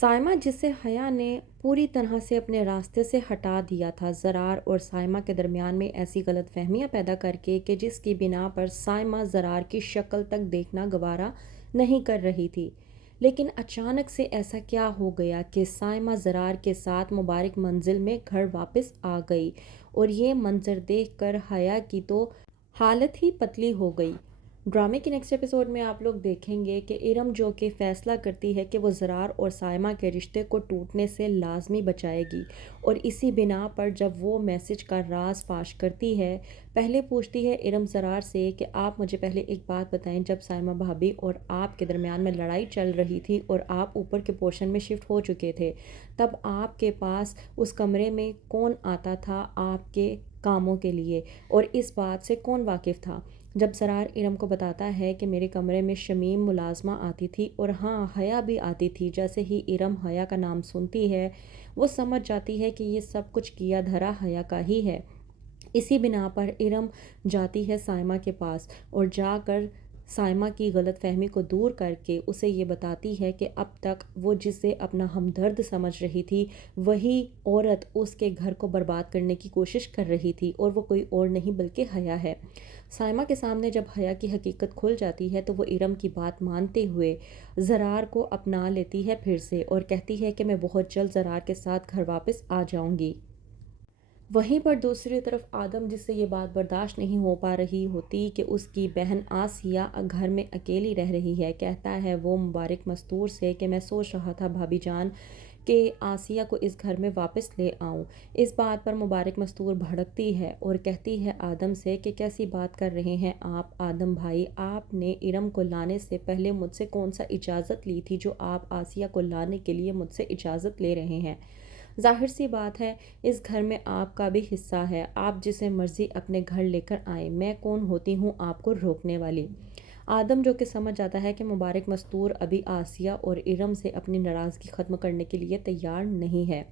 سائمہ جسے حیا نے پوری طرح سے اپنے راستے سے ہٹا دیا تھا، زرار اور سائمہ کے درمیان میں ایسی غلط فہمیاں پیدا کر کے کہ جس کی بنا پر سائمہ زرار کی شکل تک دیکھنا گوارا نہیں کر رہی تھی۔ لیکن اچانک سے ایسا کیا ہو گیا کہ سائمہ زرار کے ساتھ مبارک منزل میں گھر واپس آ گئی، اور یہ منظر دیکھ کر حیا کی تو حالت ہی پتلی ہو گئی۔ ڈرامے کے نیکسٹ ایپیسوڈ میں آپ لوگ دیکھیں گے کہ ارم جو کہ فیصلہ کرتی ہے کہ وہ زرار اور سائمہ کے رشتے کو ٹوٹنے سے لازمی بچائے گی، اور اسی بنا پر جب وہ میسج کا راز فاش کرتی ہے، پہلے پوچھتی ہے ارم زرار سے کہ آپ مجھے پہلے ایک بات بتائیں، جب سائمہ بھابی اور آپ کے درمیان میں لڑائی چل رہی تھی اور آپ اوپر کے پورشن میں شفٹ ہو چکے تھے، تب آپ کے پاس اس کمرے میں کون آتا تھا آپ کے کاموں کے لیے، اور اس بات سے کون واقف تھا؟ جب زرار ارم کو بتاتا ہے کہ میرے کمرے میں شمیم ملازمہ آتی تھی، اور ہاں حیا بھی آتی تھی، جیسے ہی ارم حیا کا نام سنتی ہے وہ سمجھ جاتی ہے کہ یہ سب کچھ کیا دھرا حیا کا ہی ہے۔ اسی بنا پر ارم جاتی ہے سائمہ کے پاس، اور جا کر سائمہ کی غلط فہمی کو دور کر کے اسے یہ بتاتی ہے کہ اب تک وہ جسے اپنا ہمدرد سمجھ رہی تھی، وہی عورت اس کے گھر کو برباد کرنے کی کوشش کر رہی تھی، اور وہ کوئی اور نہیں بلکہ حیا ہے۔ سائمہ کے سامنے جب حیا کی حقیقت کھل جاتی ہے تو وہ ارم کی بات مانتے ہوئے زرار کو اپنا لیتی ہے پھر سے، اور کہتی ہے کہ میں بہت جلد زرار کے ساتھ گھر واپس آ جاؤں گی۔ وہیں پر دوسری طرف آدم، جس سے یہ بات برداشت نہیں ہو پا رہی ہوتی کہ اس کی بہن آسیہ گھر میں اکیلی رہ رہی ہے، کہتا ہے وہ مبارک مستور سے کہ میں سوچ رہا تھا بھابی جان کہ آسیہ کو اس گھر میں واپس لے آؤں۔ اس بات پر مبارک مستور بھڑکتی ہے اور کہتی ہے آدم سے کہ کیسی بات کر رہے ہیں آپ آدم بھائی، آپ نے ارم کو لانے سے پہلے مجھ سے کون سا اجازت لی تھی جو آپ آسیہ کو لانے کے لیے مجھ سے اجازت لے رہے ہیں؟ ظاہر سی بات ہے اس گھر میں آپ کا بھی حصہ ہے، آپ جسے مرضی اپنے گھر لے کر آئیں، میں کون ہوتی ہوں آپ کو روکنے والی؟ آدم جو کہ سمجھ جاتا ہے کہ مبارک مستور ابھی آسیہ اور ارم سے اپنی ناراضگی ختم کرنے کے لیے تیار نہیں ہے۔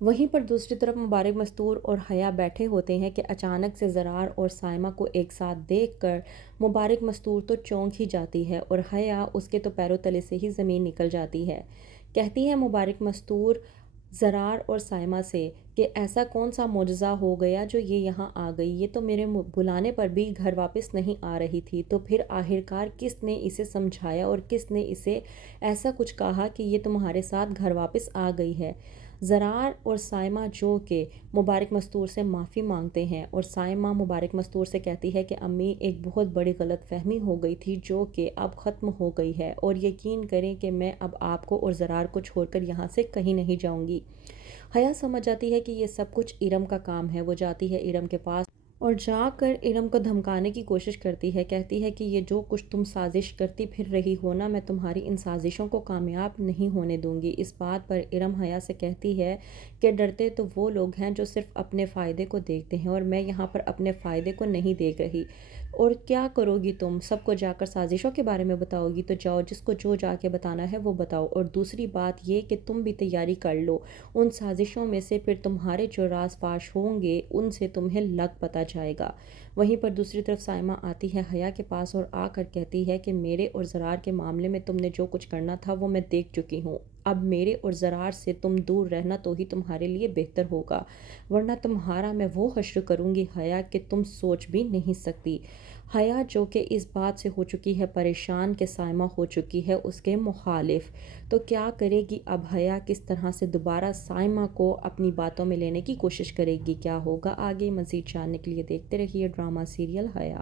وہیں پر دوسری طرف مبارک مستور اور حیا بیٹھے ہوتے ہیں کہ اچانک سے زرار اور سائمہ کو ایک ساتھ دیکھ کر مبارک مستور تو چونک ہی جاتی ہے، اور حیا اس کے تو پیروں تلے سے ہی زمین نکل جاتی ہے۔ کہتی ہے مبارک مستور زرار اور سائمہ سے کہ ایسا کون سا معجزہ ہو گیا جو یہ یہاں آ گئی، یہ تو میرے بلانے پر بھی گھر واپس نہیں آ رہی تھی، تو پھر آخرکار کس نے اسے سمجھایا اور کس نے اسے ایسا کچھ کہا کہ یہ تمہارے ساتھ گھر واپس آ گئی ہے؟ زرار اور سائمہ جو کہ مبارک مستور سے معافی مانگتے ہیں، اور سائمہ مبارک مستور سے کہتی ہے کہ امی ایک بہت بڑی غلط فہمی ہو گئی تھی جو کہ اب ختم ہو گئی ہے، اور یقین کریں کہ میں اب آپ کو اور زرار کو چھوڑ کر یہاں سے کہیں نہیں جاؤں گی۔ حیا سمجھ جاتی ہے کہ یہ سب کچھ ارم کا کام ہے، وہ جاتی ہے ارم کے پاس اور جا کر ارم کو دھمکانے کی کوشش کرتی ہے، کہتی ہے کہ یہ جو کچھ تم سازش کرتی پھر رہی ہو نا، میں تمہاری ان سازشوں کو کامیاب نہیں ہونے دوں گی۔ اس بات پر ارم حیا سے کہتی ہے کہ ڈرتے تو وہ لوگ ہیں جو صرف اپنے فائدے کو دیکھتے ہیں، اور میں یہاں پر اپنے فائدے کو نہیں دیکھ رہی۔ اور کیا کرو گی تم؟ سب کو جا کر سازشوں کے بارے میں بتاؤ گی؟ تو جاؤ، جس کو جو جا کے بتانا ہے وہ بتاؤ، اور دوسری بات یہ کہ تم بھی تیاری کر لو، ان سازشوں میں سے پھر تمہارے جو راز فاش ہوں گے ان سے تمہیں لگ پتہ جائے گا۔ وہیں پر دوسری طرف سائمہ آتی ہے حیا کے پاس اور آ کر کہتی ہے کہ میرے اور زرار کے معاملے میں تم نے جو کچھ کرنا تھا وہ میں دیکھ چکی ہوں، اب میرے اور زرار سے تم دور رہنا تو ہی تمہارے لیے بہتر ہوگا، ورنہ تمہارا میں وہ حشر کروں گی حیا کہ تم سوچ بھی نہیں سکتی۔ حیا جو کہ اس بات سے ہو چکی ہے پریشان کہ سائمہ ہو چکی ہے اس کے مخالف، تو کیا کرے گی اب حیا؟ کس طرح سے دوبارہ سائمہ کو اپنی باتوں میں لینے کی کوشش کرے گی؟ کیا ہوگا آگے؟ مزید جاننے کے لیے دیکھتے رہیے ڈرامہ سیریل حیا۔